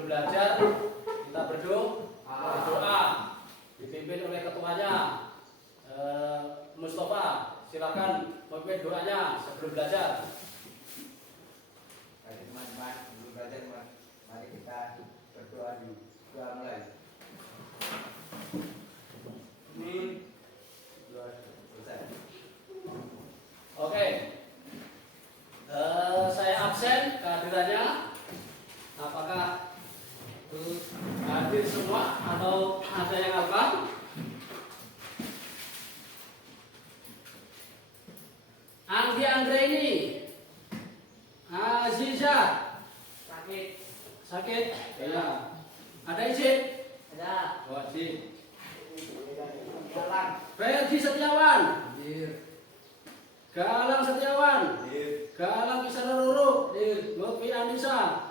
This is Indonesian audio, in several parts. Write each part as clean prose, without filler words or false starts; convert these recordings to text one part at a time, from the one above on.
sebelum belajar kita berdoa dipimpin oleh ketuanya Mustafa. Silakan memimpin doanya sebelum belajar. Baik teman-teman, sebelum belajar mari kita berdoa dulu. Doa mulai. Doa selesai. Oke. Saya absen kehadirannya. Apakah hadir semua atau ada yang apa? Anggi Anggraini, Aziza, sakit, ya. Ada izin? Ada. Oh, izin. Jalan. Ferdi Setiawan, Hadir. Galang Setiawan, Hadir. Galang Kisana Roro, Lutfi Anissa,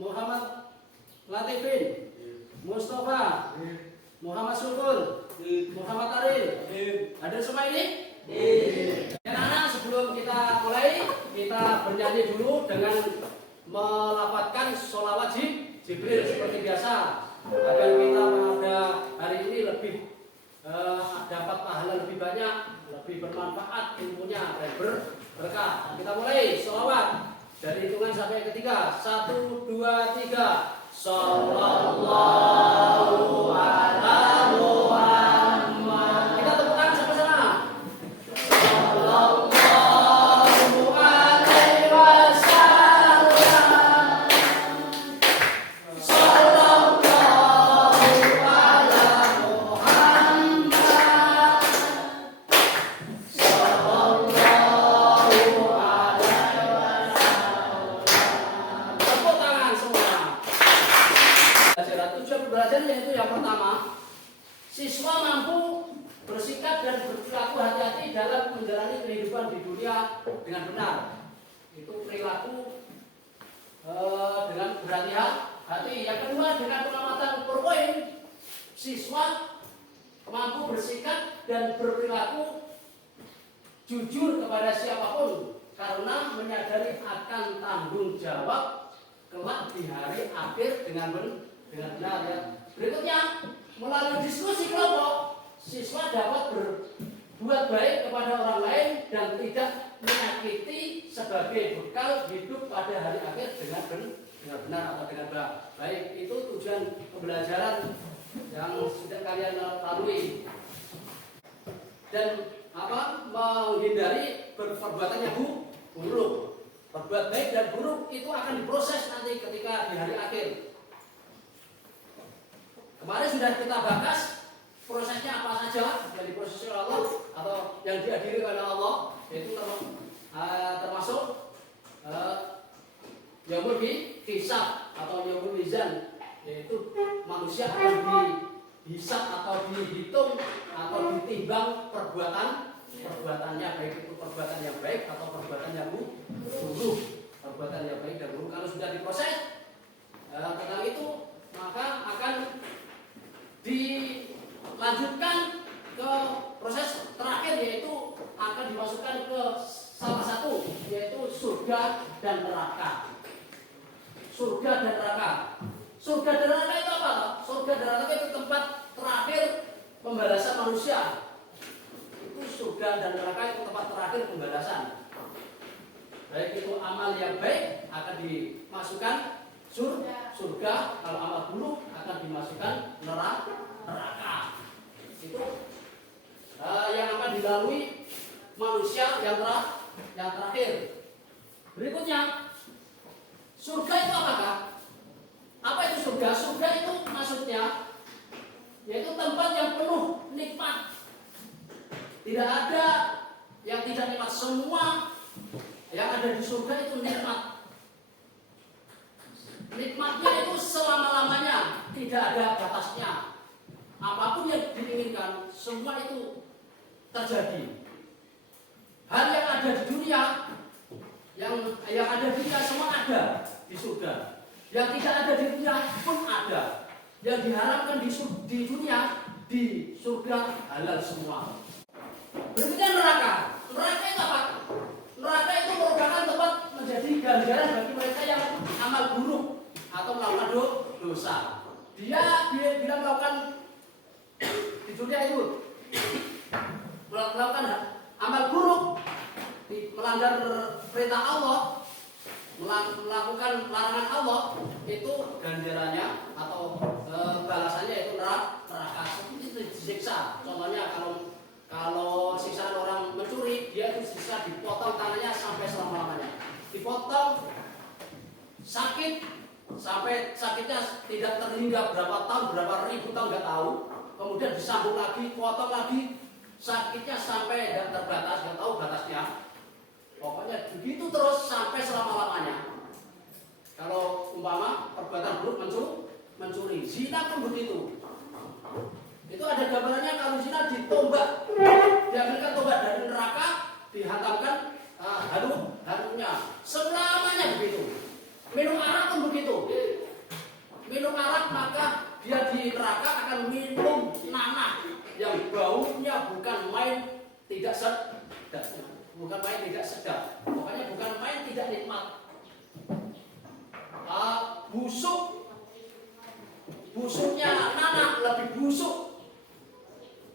Muhammad Latifin, Mustafa, Muhammad Syukur, Muhammad Arif. Ada semua ini? Anak-anak, sebelum kita mulai, kita bernyanyi dulu dengan melafadzkan sholawat Jibril seperti biasa, agar kita pada hari ini lebih dapat pahala lebih banyak, lebih bermanfaat ilmunya dan berkah. Kita mulai sholawat dari hitungan sampai ketiga. 1, 2, 3. Sallallahu ala Muhammad. Kita tepuk tangan sama-sama. Sallallahu alaihi wasallam. Sallallahu ala Muhammad. Sallallahu alaihi wasallam. Tepuk tangan semua. Tujuan belajar yaitu yang pertama, siswa mampu bersikap dan berperilaku hati-hati dalam menjalani kehidupan di dunia dengan benar. Itu perilaku dengan berhati-hati. Yang kedua, dengan pengamatan PowerPoint, siswa mampu bersikap dan berperilaku jujur kepada siapapun karena menyadari akan tanggung jawab kelak di hari akhir dengan benar ya. Berikutnya, melalui diskusi kelompok, siswa dapat berbuat baik kepada orang lain dan tidak menyakiti sebagai bekal hidup pada hari akhir dengan benar atau dengan baik. Itu tujuan pembelajaran yang sudah kalian lalui. Dan menghindari perbuatan yang buruk. Berbuat baik dan buruk itu akan diproses nanti ketika di hari akhir. Kemarin sudah kita bahas prosesnya apa saja yang diproses oleh Allah atau yang dihadiri oleh Allah, yaitu termasuk yaumul hisab atau yaumul mizan, yaitu manusia akan dihisab atau dihitung atau ditimbang perbuatannya, baik itu perbuatan yang baik atau perbuatan yang buruk. Perbuatan yang baik dan buruk kalau sudah diproses tentang itu, maka akan dilanjutkan ke proses terakhir, yaitu akan dimasukkan ke salah satu, yaitu surga dan neraka. Surga dan neraka. Surga dan neraka itu apa? Surga dan neraka itu tempat terakhir pembalasan manusia. Itu surga dan neraka itu tempat terakhir pembalasan. Baik itu amal yang baik akan dimasukkan surga, kalau amal buruk akan dimasukkan neraka. Itu yang akan dilalui manusia yang terakhir. Berikutnya, surga itu apakah? Apa itu surga? Surga itu maksudnya yaitu tempat yang penuh nikmat. Tidak ada yang tidak nikmat, semua yang ada di surga itu nikmat. Nikmatnya itu selama-lamanya, tidak ada batasnya. Apapun yang diinginkan, semua itu terjadi. Hal yang ada di dunia, yang ada di dunia semua ada di surga. Yang tidak ada di dunia pun ada. Yang diharapkan di dunia, di surga halal semua. Berikutnya neraka. Neraka itu apa? Neraka itu merupakan tempat menjadi ganjaran bagi mereka yang amal buruk atau melakukan dosa. Dia bila melakukan di dunia itu melakukan amal buruk, melanggar perintah Allah, melakukan larangan Allah, itu ganjarannya atau balasannya itu neraka. Itu disiksa. Contohnya kalau siksaan orang mencuri, dia itu disiksa dipotong tangannya sampai selama-lamanya. Dipotong sakit sampai sakitnya tidak terhingga berapa tahun, berapa ribu tahun nggak tahu. Kemudian disambung lagi, potong lagi, sakitnya sampai nggak terbatas, nggak tahu batasnya. Pokoknya begitu terus sampai selama-lamanya. Kalau umpama perbuatan buruk mencuri, zina pun begitu. Itu ada gambarannya kalau zina ditombak, diambilkan tombak dari neraka, dihantamkan harunya. Selamanya begitu. Minum arak pun begitu. Minum arak maka dia di neraka akan minum nanah yang baunya bukan main tidak sedap. Bukan main tidak sedap, pokoknya bukan main tidak nikmat. Busuknya nanah lebih busuk.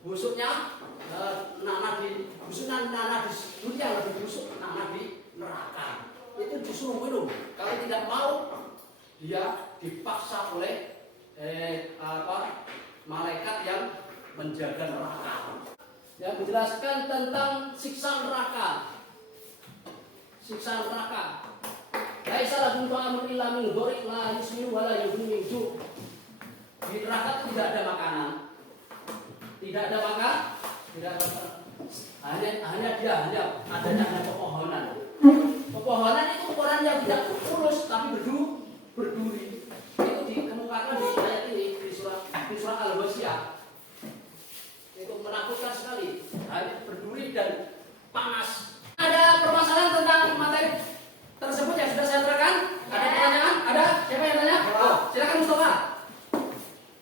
Busuknya nanah di dunia lebih busuk nanah di neraka. Itu disuruh minum. Kalau tidak mau, dia dipaksa oleh malaikat yang menjaga neraka. Yang menjelaskan tentang siksa neraka. Siksa neraka. Laisa lahum ta'amun illa min dhari' la yusminu wa la yughni min ju'. Di neraka itu tidak ada makanan. Tidak ada makan, tidak ada hanya adanya pepohonan. Pepohonan itu ukuran yang tidak mulus tapi berduri. Itu dikemukakan di ayat ini di surah Al-Wasiyah. Itu menakutkan sekali, berduri dan panas. Ada permasalahan tentang materi tersebut yang sudah saya terangkan? Ada pertanyaan? Ada? Siapa yang tanya? Oh, silakan Mustafa.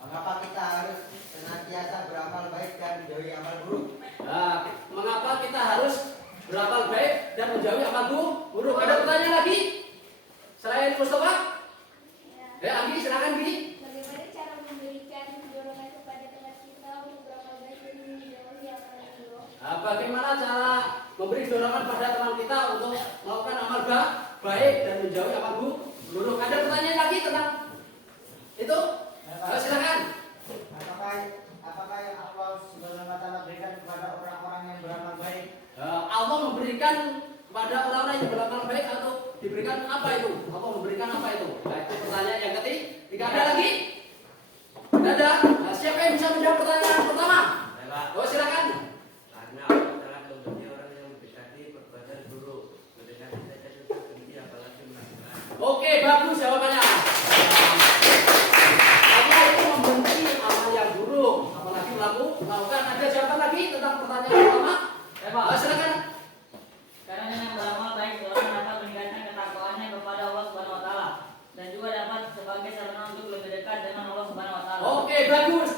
Mengapa kita harus senantiasa beramal baik dan menjauhi amal buruk? Mengapa kita harus beramal baik dan menjauhi amal buruk? Ada pertanyaan lagi? Selain Mustafa? Ya, Agi, silakan Agi. Bagaimana cara memberikan dorongan kepada teman kita untuk beramal baik dan menjauhi amal buruk? Bagaimana cara memberi dorongan pada teman kita untuk melakukan amal baik dan menjauhi amal buruk? Ada pertanyaan lagi tentang itu? Silakan. Apakah yang Allah Subhanahu wa taala berikan kepada orang-orang yang beramal baik? Allah memberikan kepada orang-orang yang beramal baik atau diberikan apa itu? Allah memberikan apa itu? Nah, itu pertanyaan yang ketiga. Ada lagi? Tidak ada. Nah, siapa yang bisa menjawab pertanyaan pertama? Oh, silakan. Karena Allah telah membenci orang yang mendekati perbuatan buruk, mendekati saja sudah benci apalagi melakukan. Oke, bagus jawabannya. Allah itu membenci amal yang buruk, apalagi melakukan. Ada jawaban lagi tentang pertanyaan pertama? Silakan. Karena yang beramal baik seorang dapat meningkatkan ketakwaannya kepada Allah Subhanahu wa taala dan juga dapat sebagai sarana untuk lebih dekat dengan Allah Subhanahu wa taala. Oke, bagus.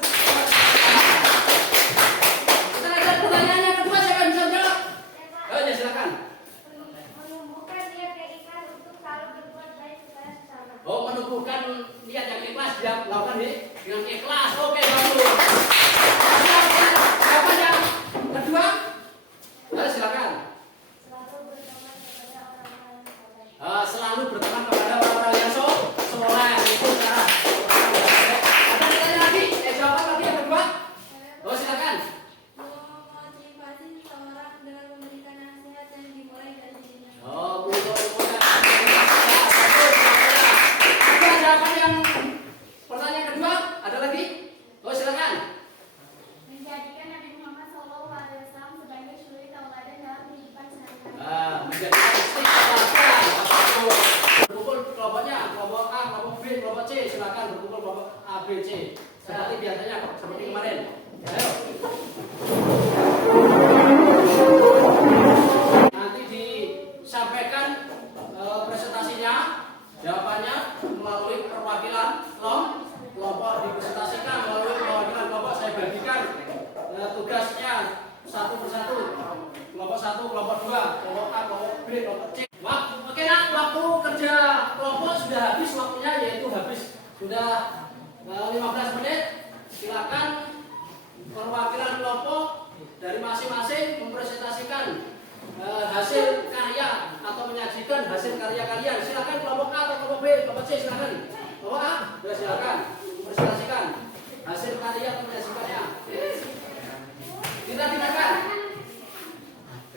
Kita ada pertanyaan yang kedua, siapa yang bisa menjawab? Ya, silakan. Menumbuhkan niat yang ikhlas untuk selalu berbuat baik kepada sesama. Oh, menumbuhkan niat yang ikhlas, dia melakukan dengan ikhlas. Oke, bagus. Siapa yang kedua? Silakan. Selalu berteman Selalu berteman kepada orang-orang yang soleh. kepada orang-orang yang soleh. Itu cara. Ada pertanyaan lagi? Jawaban lagi yang kedua? Oh, silakan. Memotivasi seseorang dengan memberikan nasihat yang dimulai dari dirinya. Oh, punya. Ada jawaban yang pertanyaan kedua? Ada lagi? Oh, silakan. Menjadikan Nabi Muhammad SAW sebagai suri tauladan dalam kehidupan sehari-hari. Menjadi istiqomah. Berkumpul kelompoknya, kelompok A, kelompok B, kelompok C. Silakan berkumpul kelompok A, B, C. Seperti biasanya, seperti kemarin. Ayo. Nanti disampaikan presentasinya, jawabannya melalui perwakilan kelompok dipresentasikan melalui perwakilan kelompok. Saya bagikan tugasnya satu persatu. Kelompok 1, kelompok 2, kelompok A, kelompok B, kelompok C. Oke, waktu kerja kelompok sudah habis, waktunya yaitu habis Sudah 15 menit. Silakan perwakilan kelompok dari masing-masing mempresentasikan hasil karya atau menyajikan hasil karya kalian. Silakan kelompok A atau kelompok B, kelompok C silakan. Kelompok A, silakan mempresentasikan hasil karya atau menyajikannya. Kita dengarkan.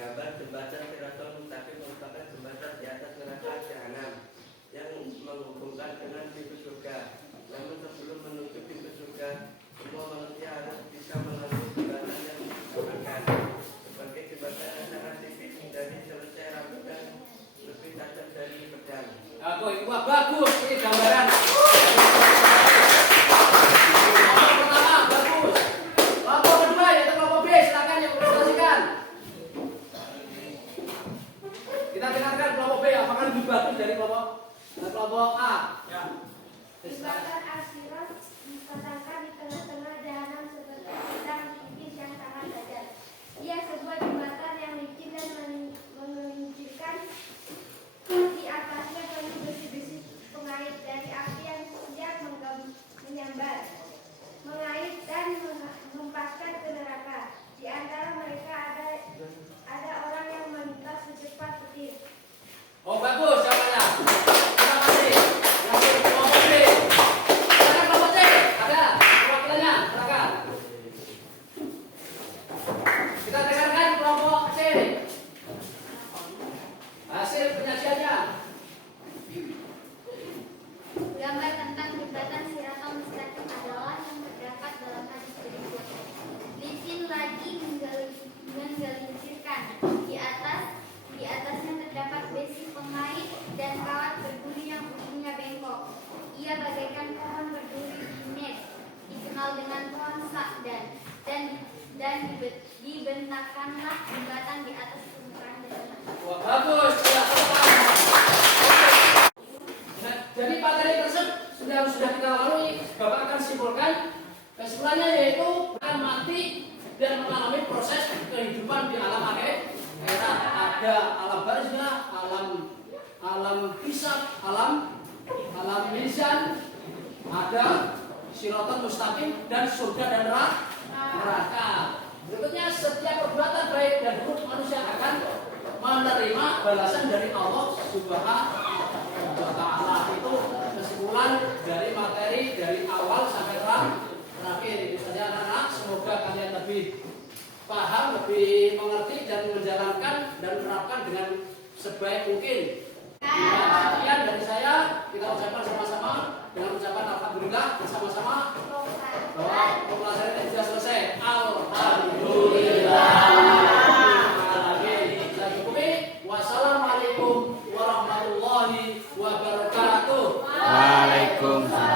Gambar jembatan Siratal Mustaqim merupakan jembatan di atas neraka jahanam yang menghubungkan dengan pintu surga. Namun sebelum menuju pintu surga, semua manusia harus bisa melalui jembatan yang disebutkan. Sebagai jembatan antara tipis dari selesai rambutkan lebih tajam dari pedang. Wah, bagus ini gambaran. Kelompok pertama bagus. Kelompok kedua yaitu kelompok B, silakan yang mempresentasikan. Kita dengarkan kelompok B apakah lebih bagus dari kelompok A. Ya. Jembatan Al-Sirat dipasangkan di tengah-tengah jahanam seperti pedang tipis yang sangat tajam. Ia sebuah jembatan yang licin dan menggelincirkan. Di atasnya penuh besi-besi pengait dari api yang siap menyambar, mengait dan menghempaskan ke neraka. Di antara mereka ada orang yang melintas secepat petir. Oh bagus jawabannya. Terima kasih. Yang kelompok B. Silakan kelompok C. Ada perwakilannya. Silakan. Kita dengarkan kelompok C. Hasil penyajiannya. Gambar tentang jembatan Siratal Mustaqim adalah yang terdapat dalam hadis berikut. Licin lagi menggelincirkan. Di atasnya terdapat besi pengait dan kawat berduri yang ujungnya bengkok. Ia bagaikan pohon berduri jinet, dikenal dengan pohon sakdan, dan dibentangkanlah jembatan di atas permukaan jalan. Wah bagus. Nah, jadi materi tersebut sudah kita lalui. Bapak akan simpulkan. Kesimpulannya yaitu akan mati dan mengalami proses kehidupan di alam akhir. Ada alam barzah, alam hisab, alam mizan, ada Siratal Mustaqim dan surga dan neraka. Berikutnya setiap perbuatan baik dan buruk manusia akan menerima balasan dari Allah Subhanahu wa Ta'ala. Itu kesimpulan dari materi dari awal sampai terakhir. Itu saja anak-anak. Semoga kalian lebih paham, lebih mengerti dan menjalankan dan menerapkan dengan sebaik mungkin. Sekian dari saya, kita ucapkan sama-sama dengan ucapan alhamdulillah bersama-sama bahwa pembelajaran ini sudah selesai. Alhamdulillah. Wassalamualaikum warahmatullahi wabarakatuh. Waalaikumsalam.